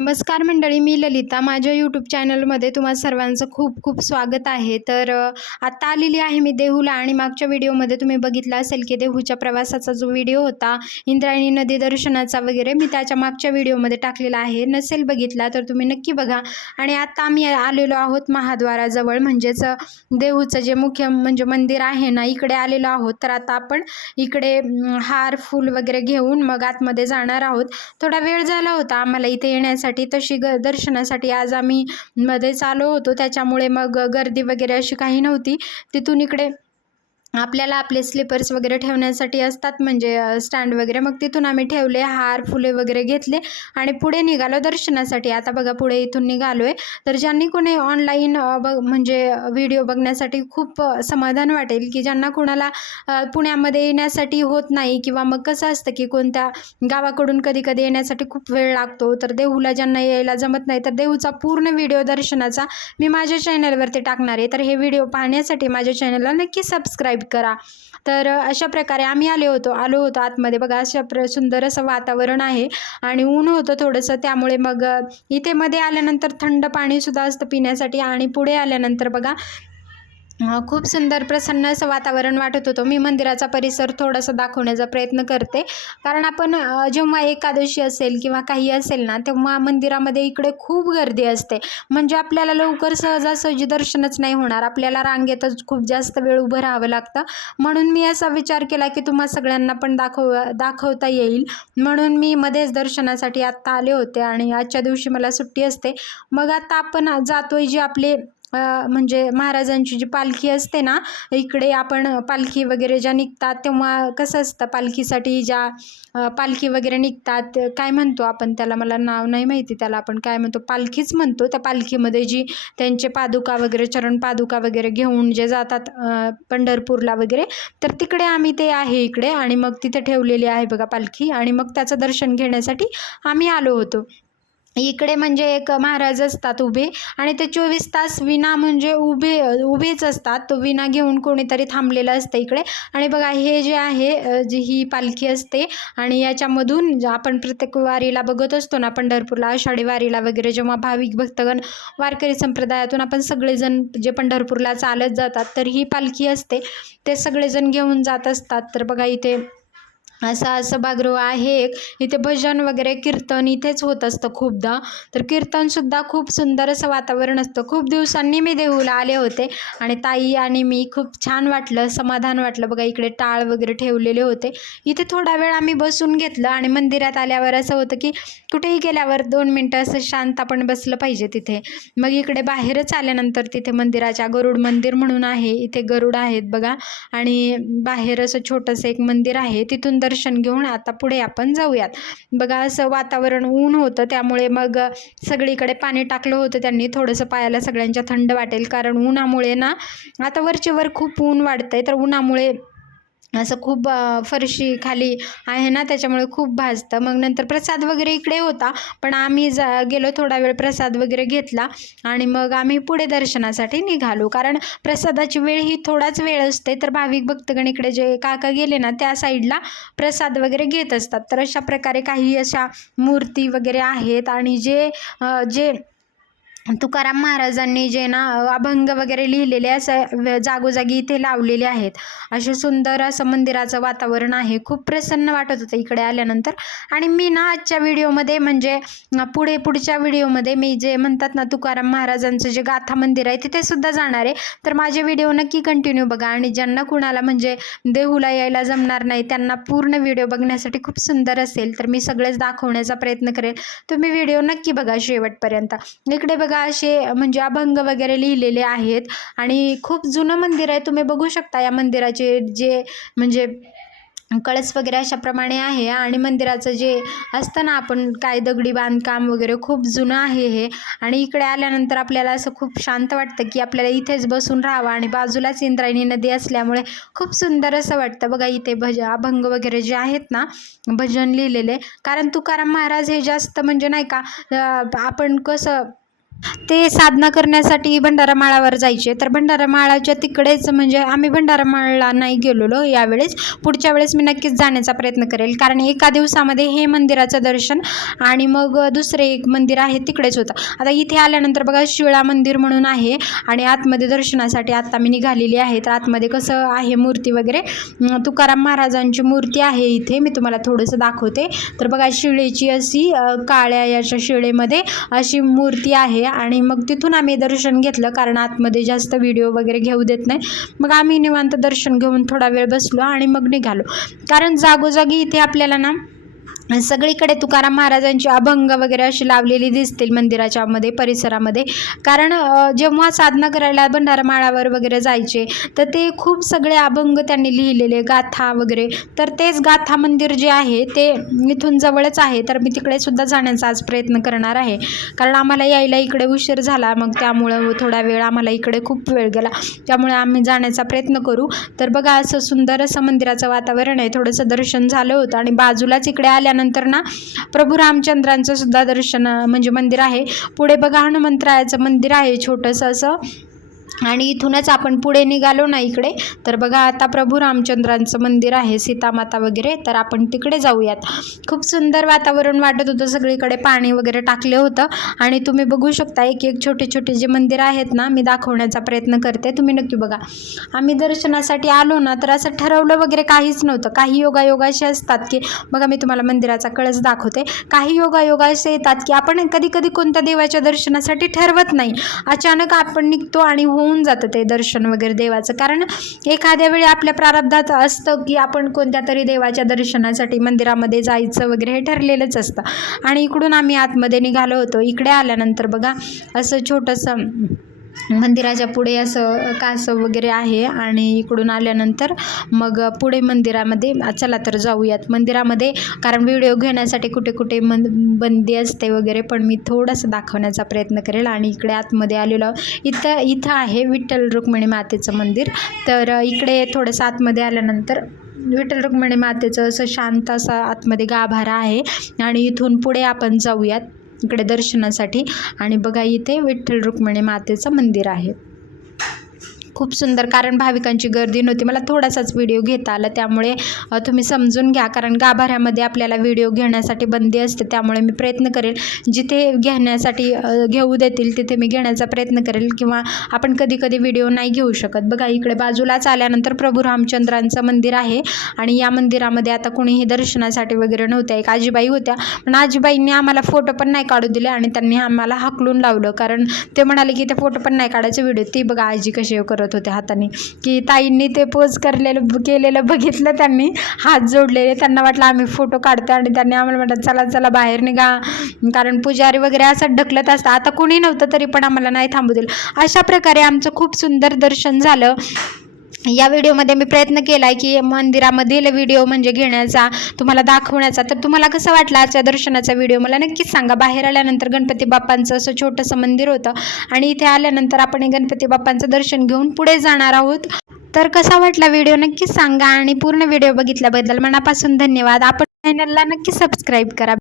नमस्कार मंडळी, मी ललिता. माझ्या यूट्यूब चॅनलमध्ये तुम्हा सर्वांचं खूप खूप स्वागत आहे. आत्ता आलेली आहे मी देहूला आणि मागच्या व्हिडिओमध्ये तुम्ही बघितलं असेल की देहूच्या प्रवासाचा जो व्हिडिओ होता, इंद्रायणी नदी दर्शनाचा वगैरे, मी त्याच्या मागच्या व्हिडिओमध्ये टाकलेला आहे. नसेल बघितला तर तुम्ही नक्की बघा. आणि आत्ता आम्ही आलेलो आहोत महाद्वाराजवळ, म्हणजेच देहूचं जे मुख्य म्हणजे मंदिर आहे ना, इकडे आलेलो आहोत. तर आता आपण इकडे हार फूल वगैरे घेऊन मग आतमध्ये जाणार आहोत. थोडा वेळ झाला होता आम्हाला इथे येण्यासाठी. तशी दर्शनासाठी आज आम्ही मध्येच आलो होतो, त्याच्यामुळे मग गर्दी वगैरे अशी काही नव्हती. तिथून इकडे आपल्याला आपले स्लीपर्स वगैरे ठेवण्यासाठी असतात, म्हणजे स्टँड वगैरे, मग तिथून आम्ही ठेवले, हार फुले वगैरे घेतले आणि पुढे निघालो दर्शनासाठी. आता बघा पुढे इथून निघालो आहे. तर ज्यांनी कोणी ऑनलाईन म्हणजे व्हिडिओ बघण्यासाठी खूप समाधान वाटेल, की ज्यांना कोणाला पुण्यामध्ये येण्यासाठी होत नाही, किंवा मग कसं असतं की कोणत्या गावाकडून कधी कधी येण्यासाठी खूप वेळ लागतो, तर देहूला ज्यांना यायला जमत नाही, तर देहूचा पूर्ण व्हिडिओ दर्शनाचा मी माझ्या चॅनलवरती टाकणार आहे. तर हे व्हिडिओ पाहण्यासाठी माझ्या चॅनलला नक्की सबस्क्राईब करा. तर अशा प्रकारे आम्ही आलो होतो आतमध्ये. बघा अशा सुंदर असं वातावरण आहे आणि ऊन होतं थोडंसं, त्यामुळे मग इथे मध्ये आल्यानंतर थंड पाणी सुद्धा असतं पिण्यासाठी. आणि पुढे आल्यानंतर बघा खूप सुंदर प्रसन्न असं वातावरण वाटत होतं. मी मंदिराचा परिसर थोडासा दाखवण्याचा प्रयत्न करते, कारण आपण जेव्हा एकादशी असेल किंवा काही असेल ना, तेव्हा मंदिरामध्ये इकडे खूप गर्दी असते. म्हणजे आपल्याला लवकर सहजासहजी दर्शनच नाही होणार, आपल्याला रांगेतच खूप जास्त वेळ उभं राहावं लागतं. म्हणून मी असा विचार केला की तुम्हा सगळ्यांना पण दाखवता येईल, म्हणून मी मध्येच दर्शनासाठी आत्ता आले होते. आणि आजच्या दिवशी मला सुट्टी असते. मग आता आपण जातोय जे आपले म्हणजे महाराजांची जी पालखी असते ना, इकडे आपण पालखी वगैरे ज्या निघतात, तेव्हा कसं असतं, पालखीसाठी ज्या पालखी वगैरे निघतात, काय म्हणतो आपण त्याला, मला नाव नाही माहिती त्याला, आपण काय म्हणतो, पालखीच म्हणतो. त्या पालखीमध्ये जी त्यांचे पादुका वगैरे, चरण पादुका वगैरे घेऊन जे जातात पंढरपूरला वगैरे, तर तिकडे आम्ही ते आहे इकडे. आणि मग तिथे ठेवलेली आहे बघा पालखी, आणि मग त्याचं दर्शन घेण्यासाठी आम्ही आलो होतो. इकडे म्हणजे एक महाराज असतात उभे, आणि ते 24 तास विना म्हणजे उभेच असतात. तो विना घेऊन कोणीतरी थांबलेलं असतं इकडे. आणि बघा हे जे आहे जी ही पालखी असते, आणि याच्यामधून आपण प्रत्येक वारीला बघत असतो ना, पंढरपूरला आषाढी वारीला वगैरे, जेव्हा भाविक भक्तगण वारकरी संप्रदायातून आपण सगळेजण जे पंढरपूरला चालत जातात, तर ही पालखी असते, ते सगळेजण घेऊन जात असतात. तर बघा इथे असं सभागृह आहे एक, इथे भजन वगैरे कीर्तन इथेच होत असतं खूपदा. तर कीर्तनसुद्धा खूप सुंदर असं वातावरण असतं. खूप दिवसांनी मी देहूला आले होते आणि ताई आणि मी खूप छान वाटलं, समाधान वाटलं. बघा इकडे टाळ वगैरे ठेवलेले होते. इथे थोडा वेळ आम्ही बसून घेतलं. आणि मंदिरात आल्यावर असं होतं की कुठेही गेल्यावर 2 मिनटं असं शांत आपण बसलं पाहिजे तिथे. मग इकडे बाहेरच आल्यानंतर तिथे मंदिराच्या गरुड मंदिर म्हणून आहे, इथे गरुड आहेत बघा. आणि बाहेर असं छोटंसं एक मंदिर आहे, तिथून दर्शन घेऊन आता पुढे आपण जाऊयात. बघा असं वातावरण, ऊन होतं, त्यामुळे मग सगळीकडे पाणी टाकलं होतं त्यांनी, थोडंसं पायाला सगळ्यांच्या थंड वाटेल, कारण उन्हामुळे ना आता वरचेवर खूप ऊन वाढतंय, तर उन्हामुळे असं खूप फरशी खाली आहे ना, त्याच्यामुळे खूप भाजतं. मग नंतर प्रसाद वगैरे इकडे होता, पण आम्ही गेलो थोडा वेळ, प्रसाद वगैरे घेतला आणि मग आम्ही पुढे दर्शनासाठी निघालो. कारण प्रसादाची वेळ ही थोडाच वेळ असते, तर भाविक भक्तगण इकडे जे काका गेले ना, त्या साईडला प्रसाद वगैरे घेत असतात. तर अशा प्रकारे काही अशा मूर्ती वगैरे आहेत. आणि जे तुकाराम महाराजांनी जे ना अभंग वगैरे लिहिलेले असं जागोजागी इथे लावलेले आहेत. असे सुंदर असं मंदिराचं वातावरण आहे. खूप प्रसन्न वाटत होतं इकडे आल्यानंतर. आणि मी ना आजच्या व्हिडिओमध्ये म्हणजे पुढच्या व्हिडिओमध्ये मी जे म्हणतात ना, तुकाराम महाराजांचं जे गाथा मंदिर आहे तिथे सुद्धा जाणार आहे. तर माझे व्हिडिओ नक्की कंटिन्यू बघा. आणि ज्यांना कुणाला म्हणजे देहूला यायला जमणार नाही, त्यांना पूर्ण व्हिडिओ बघण्यासाठी खूप सुंदर असेल, तर मी सगळेच दाखवण्याचा प्रयत्न करेन. तुम्ही व्हिडिओ नक्की बघा शेवटपर्यंत. इकडे बघा असे म्हणजे अभंग वगैरे लिहिलेले आहेत. आणि खूप जुनं मंदिर आहे, तुम्ही बघू शकता या मंदिराचे जे म्हणजे कळस वगैरे अशा प्रमाणे आहे. आणि मंदिराचं जे असतं ना, आपण काय दगडी बांधकाम वगैरे खूप जुनं आहे हे. आणि इकडे आल्यानंतर आपल्याला असं खूप शांत वाटतं की आपल्याला इथेच बसून राहावं. आणि बाजूलाच इंद्रायणी नदी असल्यामुळे खूप सुंदर असं वाटतं. बघा इथे अभंग वगैरे जे आहेत ना, भजन लिहिलेले, कारण तुकाराम महाराज हे जास्त म्हणजे नाही का, आपण कसं ते साधना करण्यासाठी भंडारा माळावर जायचे. तर भंडारा माळाच्या तिकडेच म्हणजे आम्ही भंडारा माळला नाही गेलेलो यावेळेस. पुढच्या वेळेस मी नक्कीच जाण्याचा प्रयत्न करेल, कारण एका दिवसामध्ये हे मंदिराचं दर्शन आणि मग दुसरे एक मंदिर आहे तिकडेच होतं. आता इथे आल्यानंतर बघा शिळा मंदिर म्हणून आहे आणि आतमध्ये दर्शनासाठी आत्ता मी निघालेली आहे. तर आतमध्ये कसं आहे मूर्ती वगैरे, तुकाराम महाराजांची मूर्ती आहे इथे. मी तुम्हाला थोडंसं दाखवते. तर बघा शिळेची अशी काळ्या याच्या शिळेमध्ये अशी मूर्ती आहे आणि मग तिथून आम्ही दर्शन घेतलं, कारण आतमध्ये जास्त व्हिडिओ वगैरे घेऊ देत नाही. मग आम्ही निवांत दर्शन घेऊन थोडा वेळ बसलो आणि मग निघालो. कारण जागोजागी इथे आपल्याला ना सगळीकडे तुकाराम महाराजांची अभंग वगैरे अशी लावलेली दिसतील मंदिराच्या मध्ये परिसरामध्ये. कारण जेव्हा साधना करायला भंडारा माळावर वगैरे जायचे तर ते खूप सगळे अभंग त्यांनी लिहिलेले, गाथा वगैरे. तर तेच गाथा मंदिर जे आहे ते इथून जवळच आहे. तर मी तिकडे सुद्धा जाण्याचा आज प्रयत्न करणार आहे, कारण आम्हाला यायला इकडे उशीर झाला. मग त्यामुळं थोडा वेळ आम्हाला इकडे खूप वेळ गेला, त्यामुळे आम्ही जाण्याचा प्रयत्न करू. तर बघा असं सुंदर असं मंदिराचं वातावरण आहे. थोडंसं दर्शन झालं होतं आणि बाजूलाच इकडे आल्यानंतर ना प्रभू रामचंद्रांचं सुद्धा दर्शन म्हणजे मंदिर आहे. पुढे बघा हनुमंतरायाचं मंदिर आहे छोटंसं असं, आणि इथूनच आपण पुढे निघालो ना इकडे, तर बघा आता प्रभू रामचंद्रांचं मंदिर आहे, सीतामाता वगैरे. तर आपण तिकडे जाऊयात. खूप सुंदर वातावरण वाटत होतं, सगळीकडे पाणी वगैरे टाकले होतं आणि तुम्ही बघू शकता एक एक छोटे छोटे जे मंदिर आहेत ना, मी दाखवण्याचा प्रयत्न करते, तुम्ही नक्की बघा. आम्ही दर्शनासाठी आलो ना तर असं ठरवलं वगैरे काहीच नव्हतं. काही योगायोग असे असतात की बघा मी तुम्हाला मंदिराचा कळस दाखवते. काही योगायोग असे येतात की आपण कधी कधी कोणत्या देवाच्या दर्शनासाठी ठरवत नाही, अचानक आपण निघतो आणि होऊन जातं ते दर्शन वगैरे देवाचं. कारण एखाद्या वेळी आपल्या प्रारब्धात असतं की आपण कोणत्या तरी देवाच्या दर्शनासाठी मंदिरामध्ये जायचं वगैरे, हे ठरलेलंच असतं. आणि इकडून आम्ही आतमध्ये निघालो होतो. इकडे आल्यानंतर बघा असं छोटंसं मंदिराच्या पुढे असं कासव वगैरे आहे आणि इकडून आल्यानंतर मग पुढे मंदिरामध्ये चला तर जाऊयात मंदिरामध्ये, कारण व्हिडिओ घेण्यासाठी कुठे कुठे बंदी असते वगैरे, पण मी थोडंसं दाखवण्याचा प्रयत्न करेल. आणि इकडे आतमध्ये आलेलो इथं आहे विठ्ठल रुक्मिणी मातेचं मंदिर. तर इकडे थोडंसं आतमध्ये आल्यानंतर विठ्ठल रुक्मिणी मातेचं असं शांत असा आतमध्ये गाभारा आहे आणि इथून पुढे आपण जाऊयात इकडे दर्शनासाठी. आणि बघा इथे विठ्ठल रुक्मिणी मातेचं मंदिर आहे. खूप सुंदर, कारण भाविकांची गर्दी नव्हती. मला थोडासाच व्हिडिओ घेता आला, त्यामुळे तुम्ही समजून घ्या, कारण गाभाऱ्यामध्ये आपल्याला व्हिडिओ घेण्यासाठी बंदी असते. त्यामुळे मी प्रयत्न करेल जिथे घेण्यासाठी घेऊ देतील तिथे मी घेण्याचा प्रयत्न करेल, किंवा आपण कधी कधी व्हिडिओ नाही घेऊ शकत. बघा इकडे बाजूलाच आल्यानंतर प्रभू रामचंद्रांचं मंदिर आहे आणि या मंदिरामध्ये आता कोणीही दर्शनासाठी वगैरे नव्हत्या. एक आजीबाई होत्या, पण आजीबाईंनी आम्हाला फोटो पण नाही काढू दिले आणि त्यांनी आम्हाला हाकलून लावलं, कारण ते म्हणाले की ते फोटो पण नाही काढायचे व्हिडिओ. ती बघा आजी कशी करत होते हाताने, की ताईंनी ते पोज केलेलं बघितलं, त्यांनी हात जोडलेले, त्यांना वाटलं आम्ही फोटो काढतो आणि त्यांनी आम्हाला म्हटलं चला चला बाहेर निघा, कारण पुजारी वगैरे असं ढकलत असतं. आता कोणी नव्हतं तरी पण आम्हाला नाही थांबू दिलं. अशा प्रकारे आमचं खूप सुंदर दर्शन झालं. या व्हिडिओमध्ये मी प्रयत्न केला आहे की मंदिरामधील व्हिडिओ म्हणजे घेण्याचा, तुम्हाला दाखवण्याचा. तर तुम्हाला कसं वाटलं आजच्या दर्शनाचा व्हिडिओ मला नक्कीच सांगा. बाहेर आल्यानंतर गणपती बाप्पांचं असं छोटंसं मंदिर होतं आणि इथे आल्यानंतर आपण गणपती बाप्पांचं दर्शन घेऊन पुढे जाणार आहोत. तर कसा वाटला व्हिडिओ नक्कीच सांगा आणि पूर्ण व्हिडिओ बघितल्याबद्दल मनापासून धन्यवाद. आपण चॅनलला नक्की सबस्क्राईब करा.